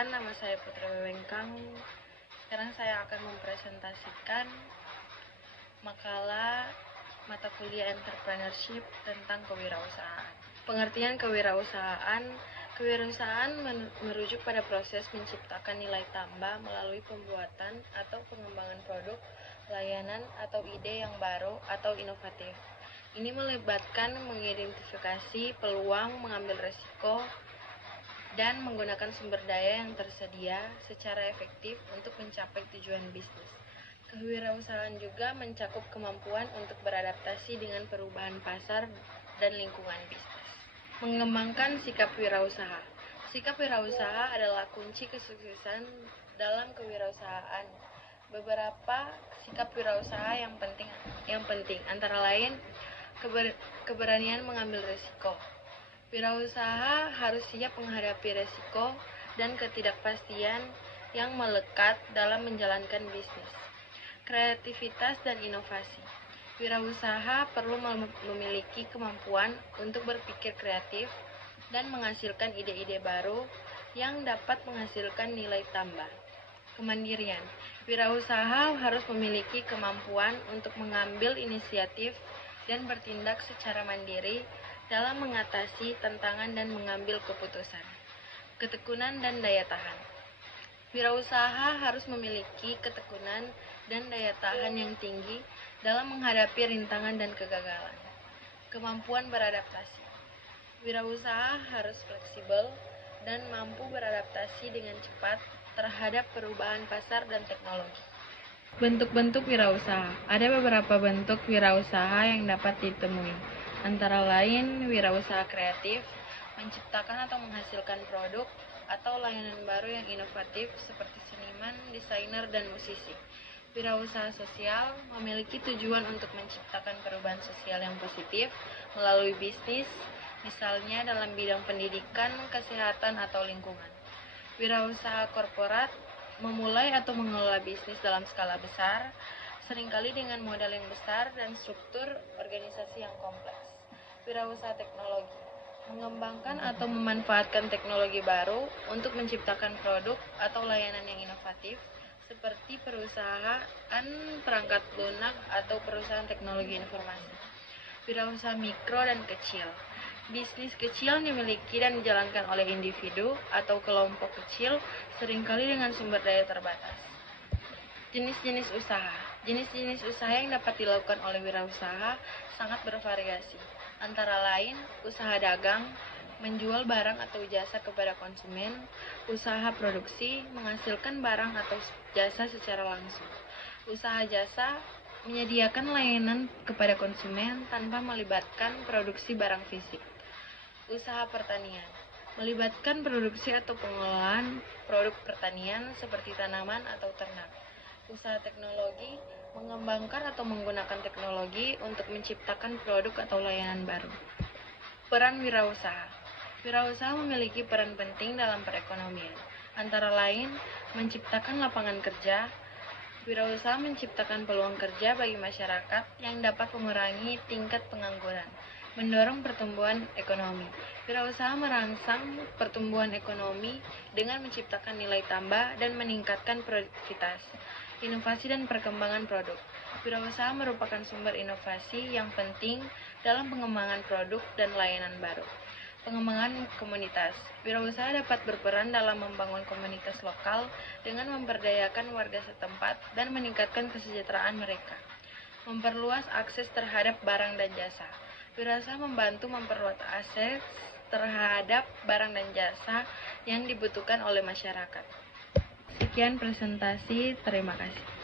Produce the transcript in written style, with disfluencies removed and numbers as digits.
Perkenalkan, nama saya Putri Wewengkang. Sekarang saya akan mempresentasikan makalah mata kuliah entrepreneurship tentang kewirausahaan. Pengertian kewirausahaan merujuk pada proses menciptakan nilai tambah melalui pembuatan atau pengembangan produk, layanan, atau ide yang baru atau inovatif. Ini melibatkan mengidentifikasi peluang, mengambil resiko, dan menggunakan sumber daya yang tersedia secara efektif untuk mencapai tujuan bisnis. Kewirausahaan juga mencakup kemampuan untuk beradaptasi dengan perubahan pasar dan lingkungan bisnis. Mengembangkan sikap wirausaha. Sikap wirausaha adalah kunci kesuksesan dalam kewirausahaan. Beberapa sikap wirausaha yang penting antara lain keberanian mengambil risiko. Wirausaha harus siap menghadapi risiko dan ketidakpastian yang melekat dalam menjalankan bisnis. Kreativitas dan inovasi. Wirausaha perlu memiliki kemampuan untuk berpikir kreatif dan menghasilkan ide-ide baru yang dapat menghasilkan nilai tambah. Kemandirian. Wirausaha harus memiliki kemampuan untuk mengambil inisiatif dan bertindak secara mandiri dalam mengatasi tantangan dan mengambil keputusan. Ketekunan dan daya tahan. Wirausaha harus memiliki ketekunan dan daya tahan yang tinggi dalam menghadapi rintangan dan kegagalan. Kemampuan beradaptasi. Wirausaha harus fleksibel dan mampu beradaptasi dengan cepat terhadap perubahan pasar dan teknologi. Bentuk-bentuk wirausaha. Ada beberapa bentuk wirausaha yang dapat ditemui. Antara lain, wirausaha kreatif, menciptakan atau menghasilkan produk atau layanan baru yang inovatif seperti seniman, desainer, dan musisi. Wirausaha sosial memiliki tujuan untuk menciptakan perubahan sosial yang positif melalui bisnis, misalnya dalam bidang pendidikan, kesehatan, atau lingkungan. Wirausaha korporat memulai atau mengelola bisnis dalam skala besar, seringkali dengan modal yang besar dan struktur organisasi yang kompleks. Wirausaha teknologi mengembangkan atau memanfaatkan teknologi baru untuk menciptakan produk atau layanan yang inovatif seperti perusahaan perangkat lunak atau perusahaan teknologi informasi. Wirausaha mikro dan kecil. Bisnis kecil dimiliki dan dijalankan oleh individu atau kelompok kecil, seringkali dengan sumber daya terbatas. Jenis-jenis usaha. Jenis-jenis usaha yang dapat dilakukan oleh wirausaha sangat bervariasi. Antara lain, usaha dagang, menjual barang atau jasa kepada konsumen, usaha produksi, menghasilkan barang atau jasa secara langsung. Usaha jasa, menyediakan layanan kepada konsumen tanpa melibatkan produksi barang fisik. Usaha pertanian, melibatkan produksi atau pengelolaan produk pertanian seperti tanaman atau ternak. Usaha teknologi, mengembangkan atau menggunakan teknologi untuk menciptakan produk atau layanan baru. Peran wirausaha. Wirausaha memiliki peran penting dalam perekonomian. Antara lain, menciptakan lapangan kerja. Wirausaha menciptakan peluang kerja bagi masyarakat yang dapat mengurangi tingkat pengangguran, mendorong pertumbuhan ekonomi. Wirausaha merangsang pertumbuhan ekonomi dengan menciptakan nilai tambah dan meningkatkan produktivitas. Inovasi dan perkembangan produk. Wirausaha merupakan sumber inovasi yang penting dalam pengembangan produk dan layanan baru. Pengembangan komunitas. Wirausaha dapat berperan dalam membangun komunitas lokal dengan memberdayakan warga setempat dan meningkatkan kesejahteraan mereka. Memperluas akses terhadap barang dan jasa. Wirausaha membantu memperluas akses terhadap barang dan jasa yang dibutuhkan oleh masyarakat. Sekian presentasi, terima kasih.